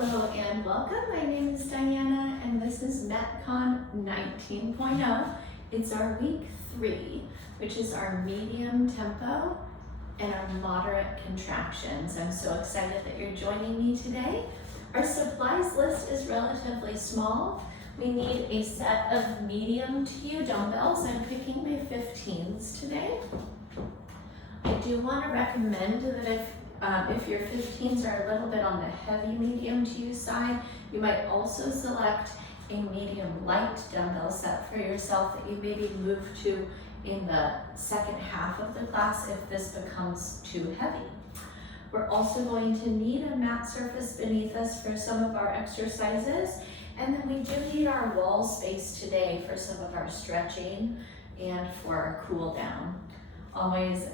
Hello and welcome. My name is Diana and this is MetCon 19.0. It's our week 3, which is our medium tempo and our moderate contractions. I'm so excited that you're joining me today. Our supplies list is relatively small. We need a set of medium to you dumbbells. I'm picking my 15s today. I do want to recommend that if your 15s are a little bit on the heavy medium to you side, you might also select a medium light dumbbell set for yourself that you maybe move to in the second half of the class if this becomes too heavy. We're also going to need a mat surface beneath us for some of our exercises, and then we do need our wall space today for some of our stretching and for our cool down. Always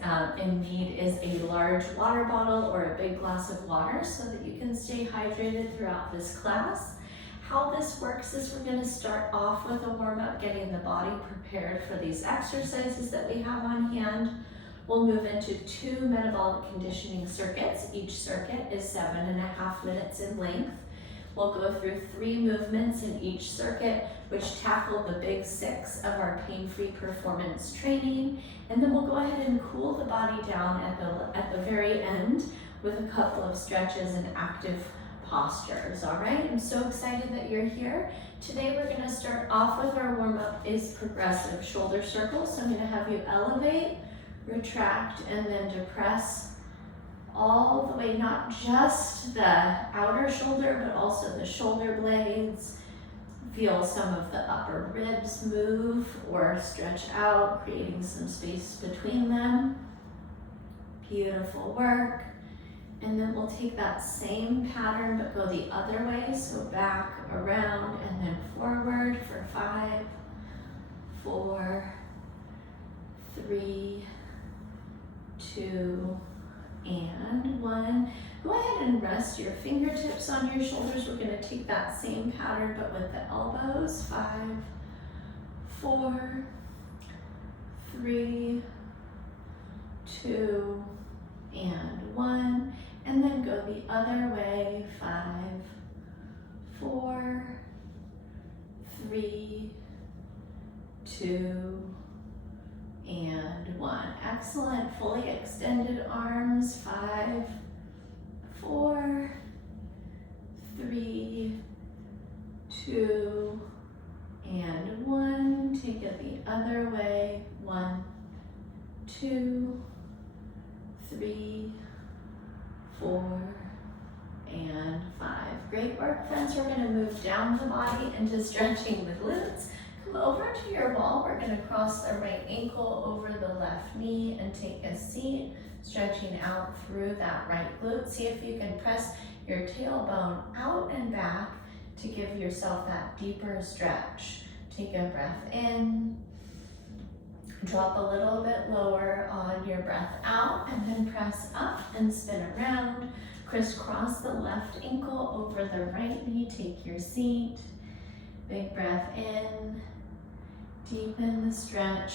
in need is a large water bottle or a big glass of water so that you can stay hydrated throughout this class. How this works is we're going to start off with a warm-up, getting the body prepared for these exercises that we have on hand. We'll move into 2 metabolic conditioning circuits. Each circuit is 7.5 minutes in length. We'll go through 3 movements in each circuit, which tackle the big 6 of our pain-free performance training. And then we'll go ahead and cool the body down at the very end with a couple of stretches and active postures, all right? I'm so excited that you're here. Today we're gonna start off with our warm-up is progressive shoulder circles. So I'm gonna have you elevate, retract, and then depress all the way, not just the outer shoulder, but also the shoulder blades. Feel some of the upper ribs move or stretch out, creating some space between them. Beautiful work. And then we'll take that same pattern, but go the other way. So back, around, and then forward for 5, 4, 3, 2, and 1. Go ahead and rest your fingertips on your shoulders. We're going to take that same pattern but with the elbows. 5, 4, 3, 2, and 1. And then go the other way. 5, 4, 3, 2, and 1. Excellent. Fully extended arms. 5, 4, 3, 2, and 1. Take it the other way. 1, 2, 3, 4, and 5. Great work, friends. We're going to move down the body into stretching the glutes. Come over to your wall. We're going to cross the right ankle over the left knee and take a seat, stretching out through that right glute. See if you can press your tailbone out and back to give yourself that deeper stretch. Take a breath in, drop a little bit lower on your breath out, and then press up and spin around. Crisscross the left ankle over the right knee. Take your seat. Big breath in. Deepen the stretch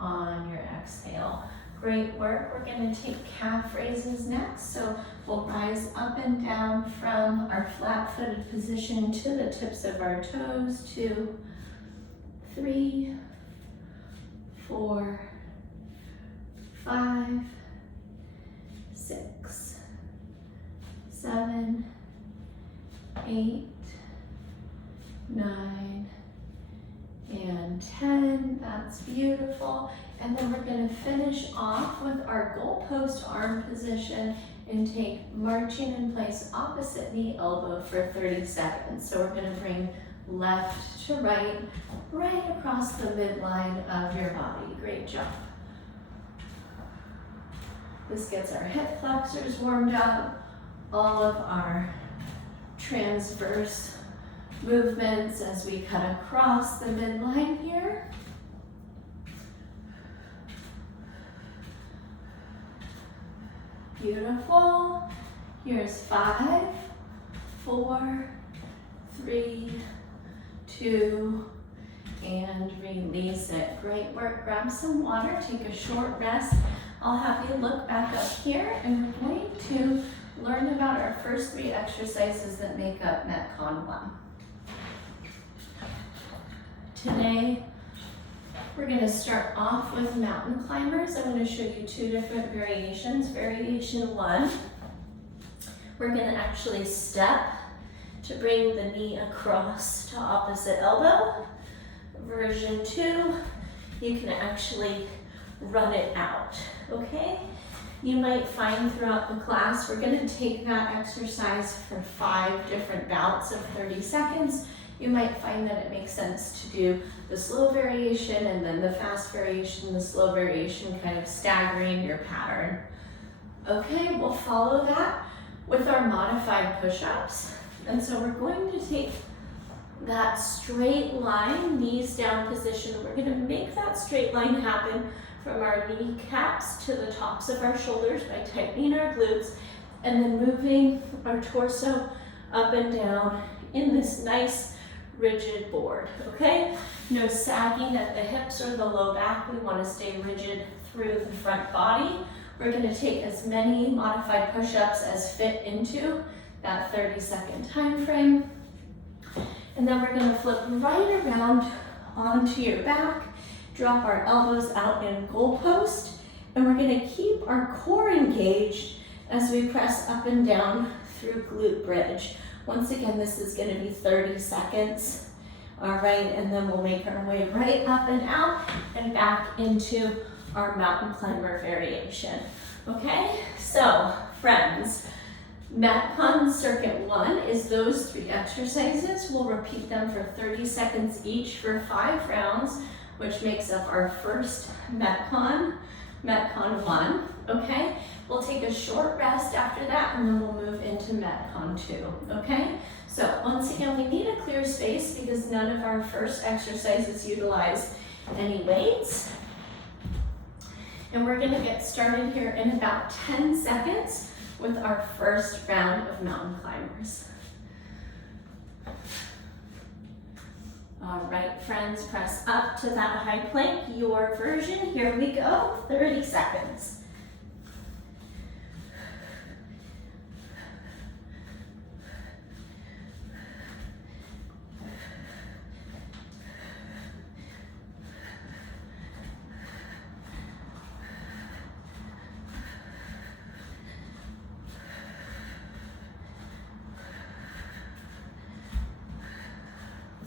on your exhale. Great work. We're going to take calf raises next. So we'll rise up and down from our flat-footed position to the tips of our toes. 2, 3, 4, 5, 6, 7, 8, 9, and 10. That's beautiful. And then we're going to finish off with our goalpost arm position and take marching in place, opposite knee elbow for 30 seconds. So we're going to bring left to right, right across the midline of your body. Great job. This gets our hip flexors warmed up, all of our transverse movements as we cut across the midline here. Beautiful. Here's 5, 4, 3, 2, and release it. Great work. Grab some water, take a short rest. I'll have you look back up here and we're going to learn about our first 3 exercises that make up MetCon 1. Today, we're going to start off with mountain climbers. I'm going to show you 2 different variations. Variation 1, we're going to actually step to bring the knee across to opposite elbow. Version 2, you can actually run it out, okay? You might find throughout the class, we're going to take that exercise for 5 different bouts of 30 seconds. You might find that it makes sense to do the slow variation and then the fast variation, the slow variation, kind of staggering your pattern. Okay, we'll follow that with our modified push-ups. And so we're going to take that straight line, knees down position. We're going to make that straight line happen from our kneecaps to the tops of our shoulders by tightening our glutes and then moving our torso up and down in this nice rigid board, okay? No sagging at the hips or the low back. We want to stay rigid through the front body. We're going to take as many modified push-ups as fit into that 30-second time frame. And then we're going to flip right around onto your back, drop our elbows out in goalpost, and we're going to keep our core engaged as we press up and down through glute bridge. Once again, this is going to be 30 seconds, all right, and then we'll make our way right up and out and back into our mountain climber variation, okay? So, friends, MetCon Circuit 1 is those 3 exercises. We'll repeat them for 30 seconds each for 5 rounds, which makes up our first MetCon 1, okay? We'll take a short rest after that and then we'll move into MetCon 2, okay? So once again, we need a clear space because none of our first exercises utilize any weights. And we're gonna get started here in about 10 seconds with our first round of mountain climbers. All right, friends, press up to that high plank, your version. Here we go, 30 seconds.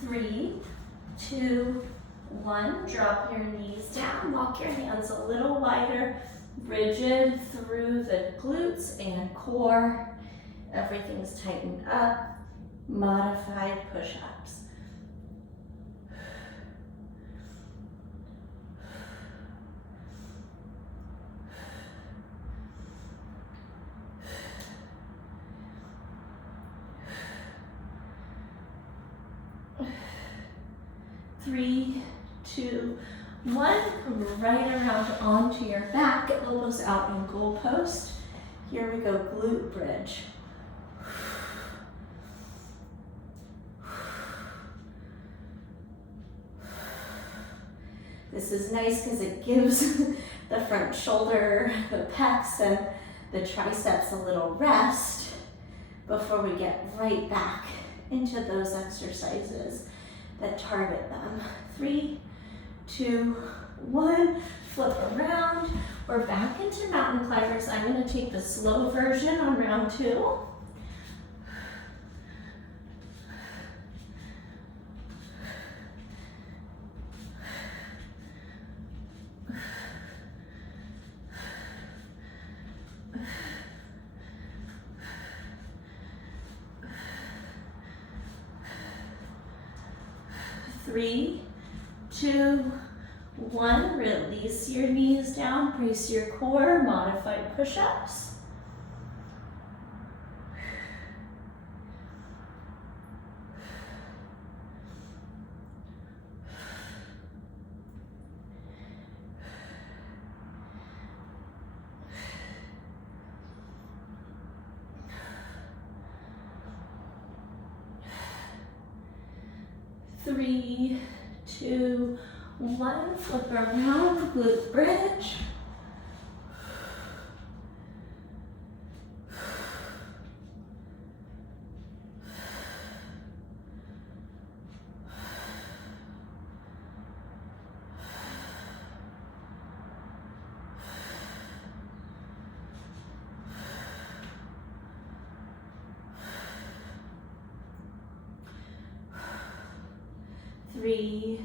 Three, 2, 1, drop your knees down, walk your hands a little wider, rigid through the glutes and core. Everything's tightened up, modified push-ups. Three, 2, 1, come right around onto your back, elbows out in goalpost. Here we go, glute bridge. This is nice because it gives the front shoulder, the pecs, and the triceps a little rest before we get right back into those exercises that target them. 3, 2, 1, flip around. We're back into mountain climbers. I'm going to take the slow version on round 2. Three, 2, 1, release your knees down, brace your core, modified push-ups. Three, 2, 1, flip around, glute bridge. 3,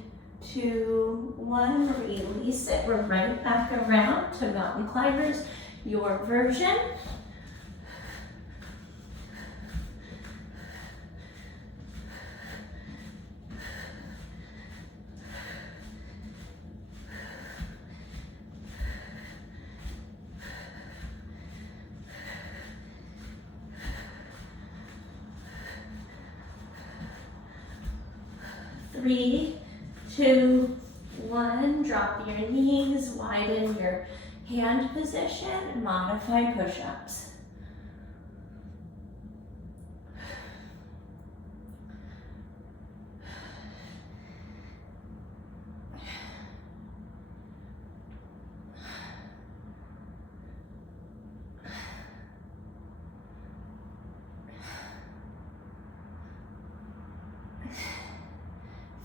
2, 1, release it. We're right back around to mountain climbers, your version. Three, 2, 1, drop your knees, widen your hand position, modify push-ups.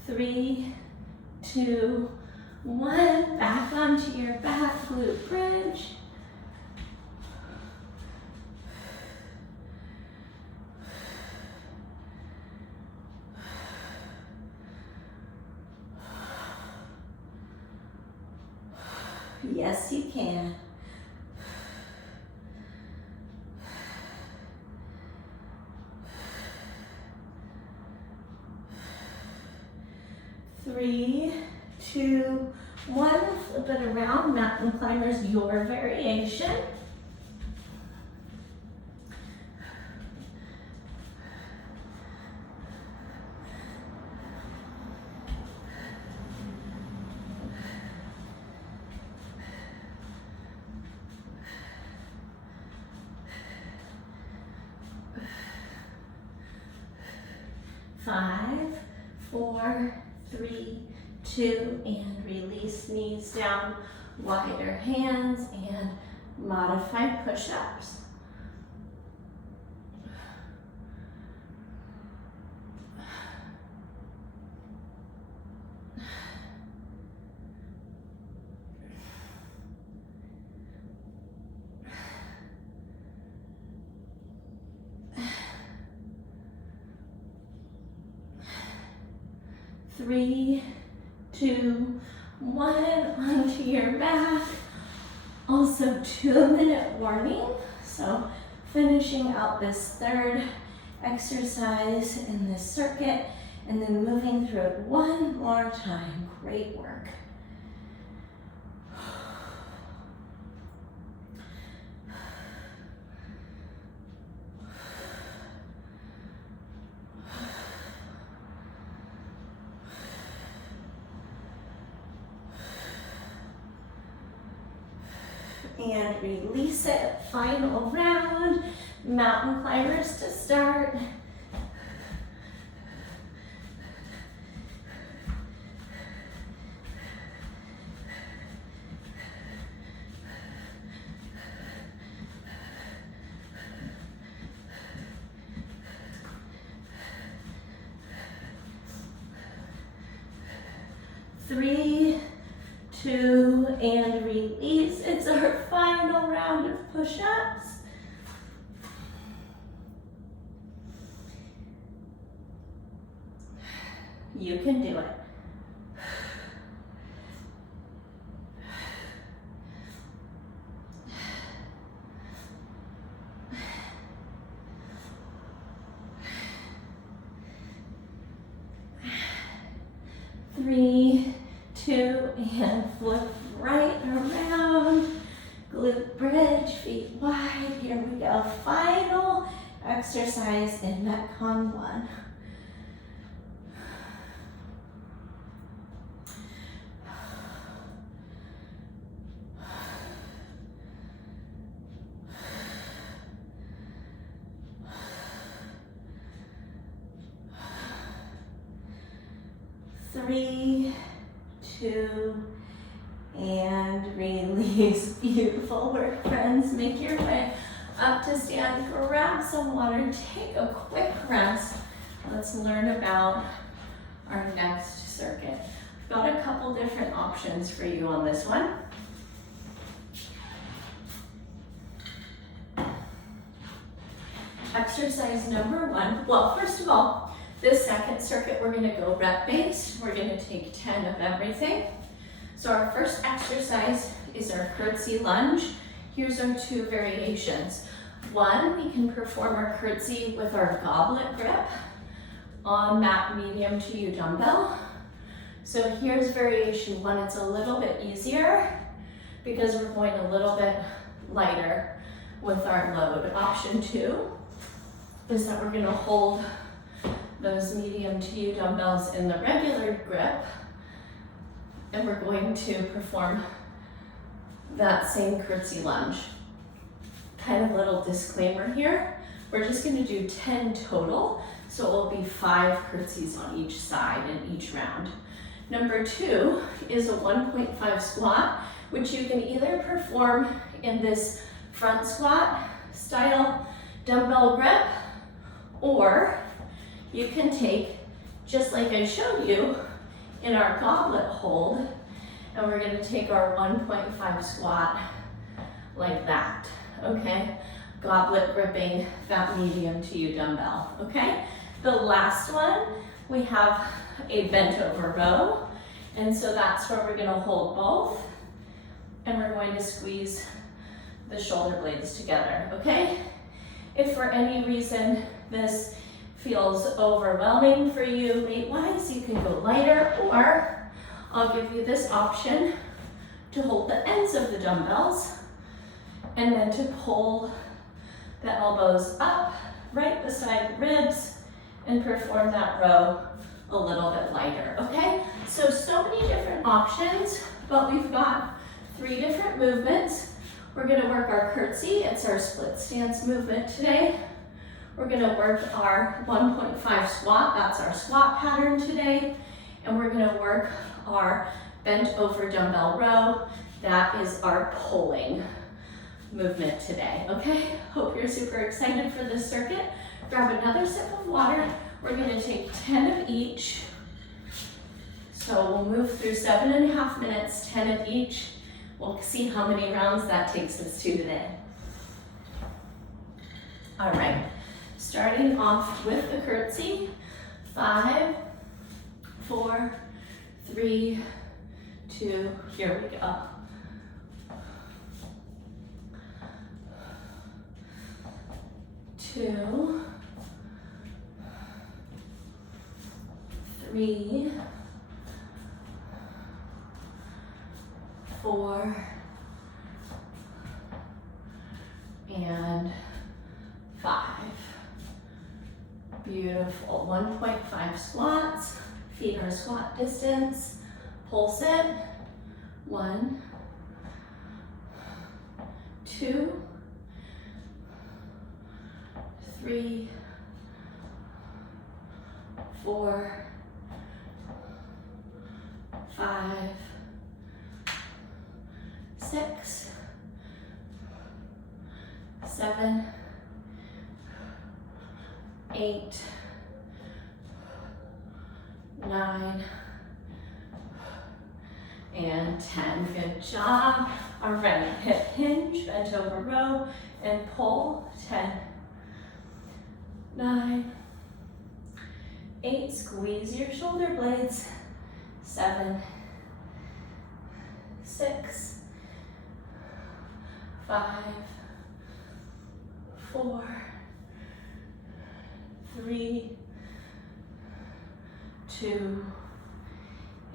Three, 2, 1, back onto your back, glute bridge. Yes, you can. Three, 2, 1, flip it around, mountain climbers, your variation. Five, 4, 3, 2, and release, knees down, wider hands, and modify push-ups. Three, 2, 1, onto your back. Also 2-minute warning. So finishing out this third exercise in this circuit and then moving through it one more time. Great work. And release it, final round, mountain climbers to start. Three, 2, and release. It's our final round of push-ups. You can do it. Three, 2, and flip right around. Glute bridge, feet wide. Here we go. Final exercise in MetCon 1. Three, 2, and release. Beautiful work, friends. Make your way up to stand, grab some water, take a quick rest. Let's learn about our next circuit. I've got a couple different options for you on this one. Exercise number 1. Well, first of all, This second circuit, we're gonna go rep-based. We're gonna take 10 of everything. So our first exercise is our curtsy lunge. Here's our 2 variations. One, we can perform our curtsy with our goblet grip on that medium to U dumbbell. So here's variation 1. It's a little bit easier because we're going a little bit lighter with our load. Option 2 is that we're gonna hold those medium to U dumbbells in the regular grip, and we're going to perform that same curtsy lunge. Kind of little disclaimer here, we're just gonna do 10 total, so it will be 5 curtsies on each side in each round. Number 2 is a 1.5 squat, which you can either perform in this front squat style dumbbell grip, or you can take, just like I showed you, in our goblet hold, and we're gonna take our 1.5 squat like that, okay? Goblet gripping that medium to U dumbbell, okay? The last one, we have a bent over row, and so that's where we're gonna hold both, and we're going to squeeze the shoulder blades together, okay? If for any reason this feels overwhelming for you weight-wise, you can go lighter, or I'll give you this option to hold the ends of the dumbbells and then to pull the elbows up right beside the ribs and perform that row a little bit lighter, okay? So many different options, but we've got 3 different movements. We're gonna work our curtsy, it's our split stance movement today. We're gonna work our 1.5 squat, that's our squat pattern today. And we're gonna work our bent over dumbbell row, that is our pulling movement today, okay? Hope you're super excited for this circuit. Grab another sip of water. We're gonna take 10 of each. So we'll move through 7.5 minutes, 10 of each. We'll see how many rounds that takes us to today. All right. Starting off with the curtsy, 5, 4, 3, 2, here we go. 2, 3, 4, and 5. Beautiful. 1.5 squats. Feet are squat distance. Pulse it. 1, 2, 3, 4, 5, 6, 7, 8, 9, and 10. Good job. All right, hip hinge, bent over row, and pull. 10, 9, 8, squeeze your shoulder blades. 7, 6, 5, 4, 3, 2,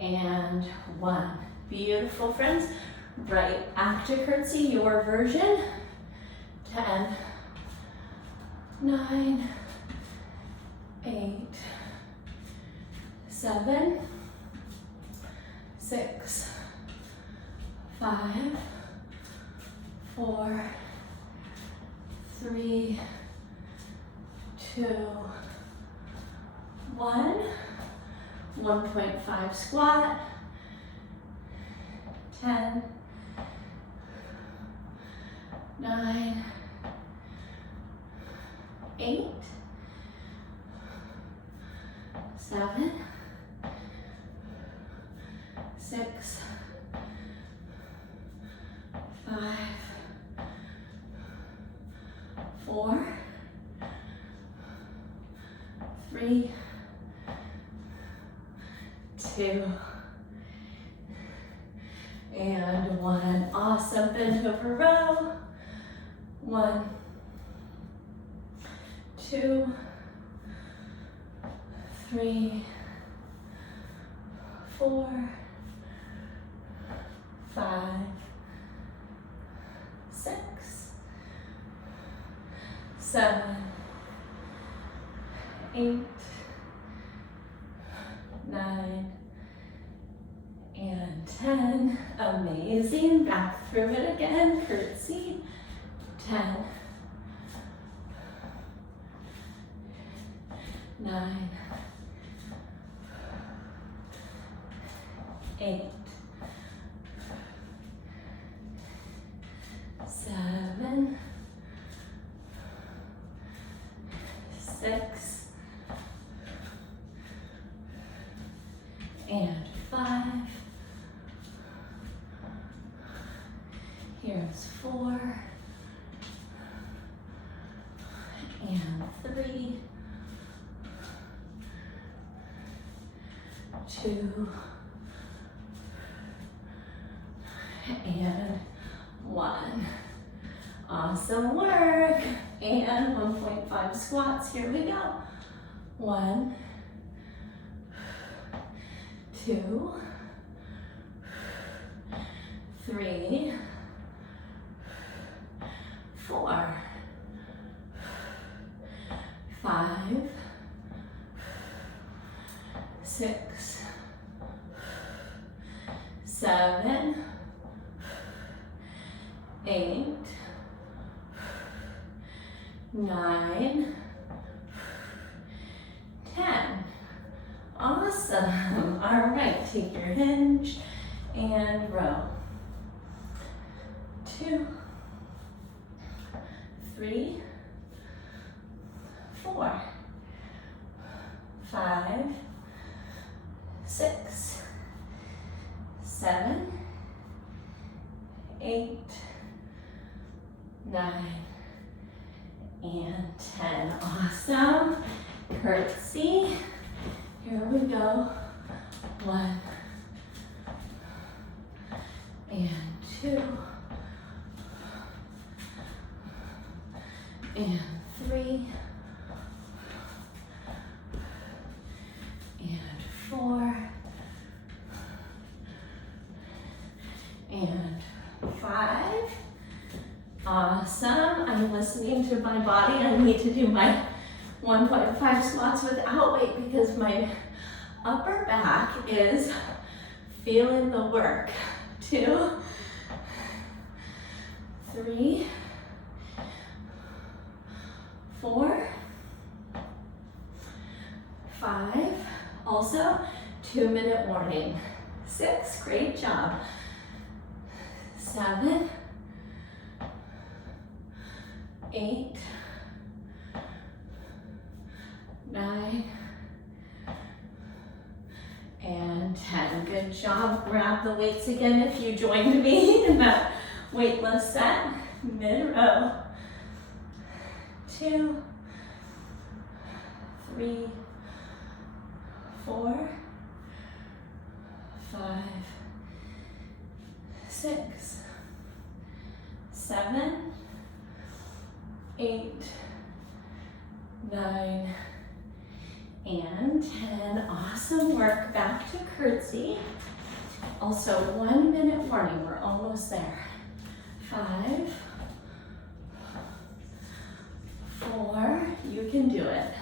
and 1. Beautiful, friends. Right after curtsy, your version. 10, 9, 8, 7, 6, 5, 4, 3, 2, 1. 1.5 squat. 10, 9, 8, 7, 6, 5, 4, 3, 2, and 1. Awesome, bend over row. 1, 2, 3, 4, 5, 6, 7, 8, 9, and 10. Amazing. Back through it again. Curtsy. 10, 9, 8, 7, 6, and 5. Here's 4, and 3, 2, and 1. Awesome work. And 1.5 squats. Here we go. 1, 2, 3, 4, 5, 6, 7, 8, 9, 10. Awesome. All right, take your hinge and row. 2, 3, 4, 5, 6, 7, 8, 9, and 10. Awesome. Curtsy. Here we go. 1, and 2, and 3, and 4, and 5. Awesome. I'm listening to my body. I need to do my 1.5 squats without weight because my upper back is feeling the work. 2, 3, 4, 5. Also, 2-minute warning. 6, great job. 7, 8, 9, and 10. Good job. Grab the weights again if you joined me in that weightless set. Mid-row. 2, 3, 4, 5, 6, 7, 8, 9, and 10. Awesome work. Back to curtsy. Also, 1-minute warning. We're almost there. 5, 4, you can do it.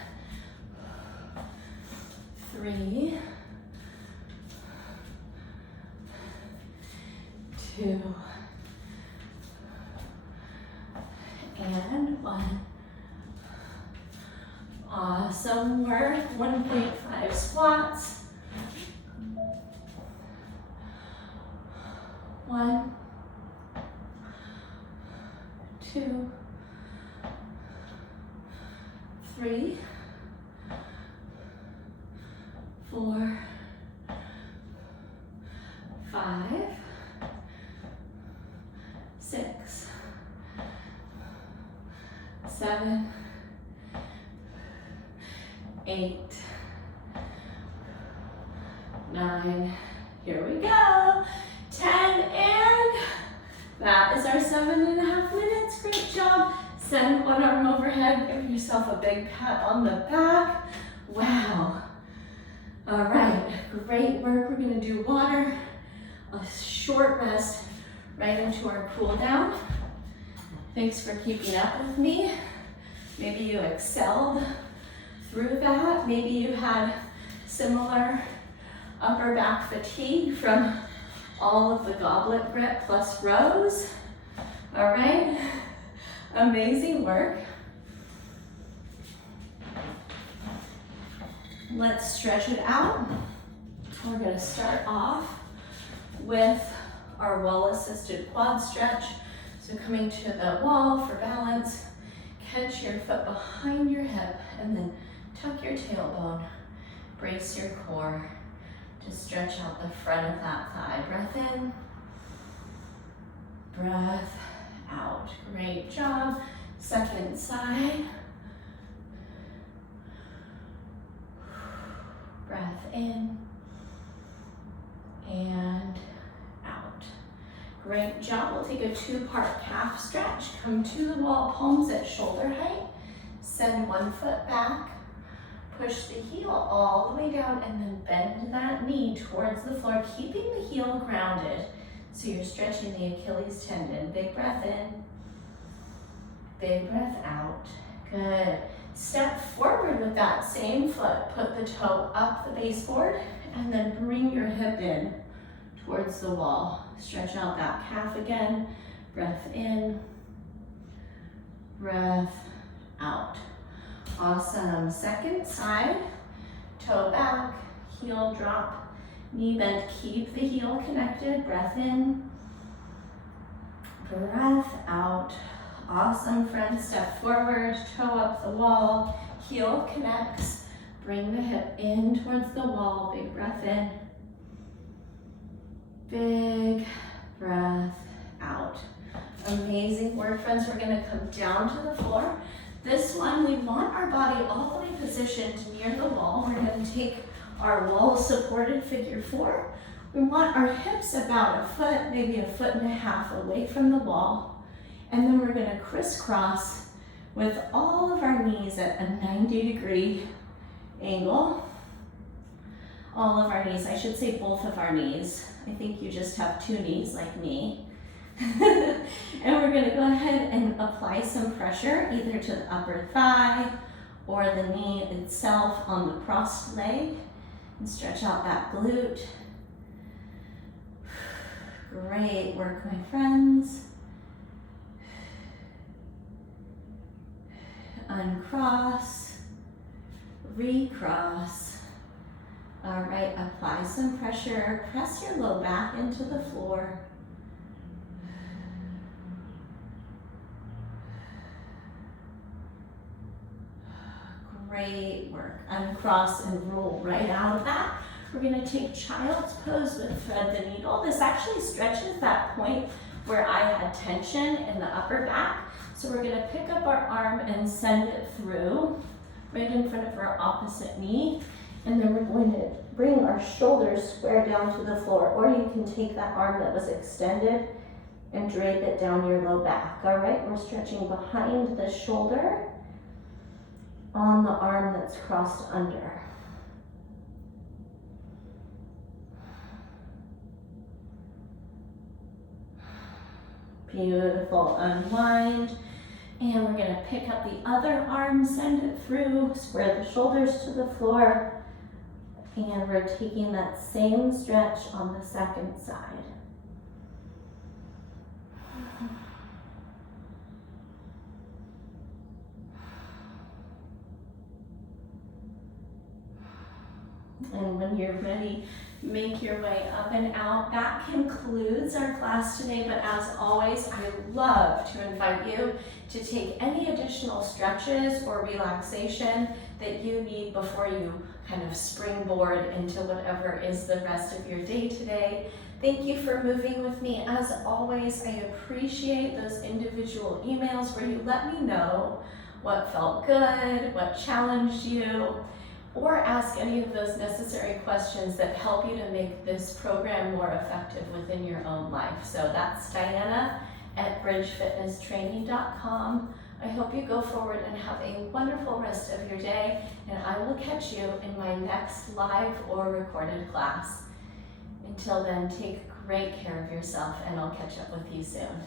3, 2, and 1. Awesome work. 1.5 squats. 1, 2, 3, 4, 5, 6, 7, 8, 9, here we go, 10, and that is our 7.5 minutes. Great job. Send one arm overhead, give yourself a big pat on the back. Wow. All right, great work. We're gonna do water, a short rest right into our cool down. Thanks for keeping up with me. Maybe you excelled through that. Maybe you had similar upper back fatigue from all of the goblet grip plus rows. All right, amazing work. Let's stretch it out. We're gonna start off with our wall-assisted quad stretch. So coming to the wall for balance, catch your foot behind your hip and then tuck your tailbone, brace your core to stretch out the front of that thigh. Breath in, breath out. Great job. Second side. Breath in and out. Great job. We'll take a 2-part calf stretch. Come to the wall, palms at shoulder height. Send one foot back. Push the heel all the way down and then bend that knee towards the floor, keeping the heel grounded. So you're stretching the Achilles tendon. Big breath in, big breath out. Good. Step forward with that same foot. Put the toe up the baseboard and then bring your hip in towards the wall. Stretch out that calf again. Breath in, breath out. Awesome. Second side, toe back, heel drop, knee bend. Keep the heel connected. Breath in, breath out. Awesome, friends. Step forward, toe up the wall, heel connects. Bring the hip in towards the wall. Big breath in, big breath out. Amazing work, friends. We're gonna come down to the floor. This one, we want our body all the way positioned near the wall. We're gonna take our wall supported figure 4. We want our hips about a foot, maybe a 1.5 feet away from the wall. And then we're gonna crisscross with all of our knees at a 90-degree angle. All of our knees, I should say both of our knees. I think you just have 2 knees like me. And we're gonna go ahead and apply some pressure either to the upper thigh or the knee itself on the crossed leg and stretch out that glute. Great work, my friends. Uncross, recross. All right, apply some pressure. Press your low back into the floor. Great work. Uncross and roll right out of that. We're gonna take child's pose with thread the needle. This actually stretches that point where I had tension in the upper back. So we're gonna pick up our arm and send it through right in front of our opposite knee. And then we're going to bring our shoulders square down to the floor, or you can take that arm that was extended and drape it down your low back. All right, we're stretching behind the shoulder on the arm that's crossed under. Beautiful. Unwind. And we're gonna pick up the other arm, send it through, square the shoulders to the floor, and we're taking that same stretch on the second side. And when you're ready, make your way up and out. That concludes our class today, but as always, I love to invite you to take any additional stretches or relaxation that you need before you kind of springboard into whatever is the rest of your day today. Thank you for moving with me. As always, I appreciate those individual emails where you let me know what felt good, what challenged you. or ask any of those necessary questions that help you to make this program more effective within your own life. So that's Diana at bridgefitnesstraining.com. I hope you go forward and have a wonderful rest of your day, and I will catch you in my next live or recorded class. Until then, take great care of yourself, and I'll catch up with you soon.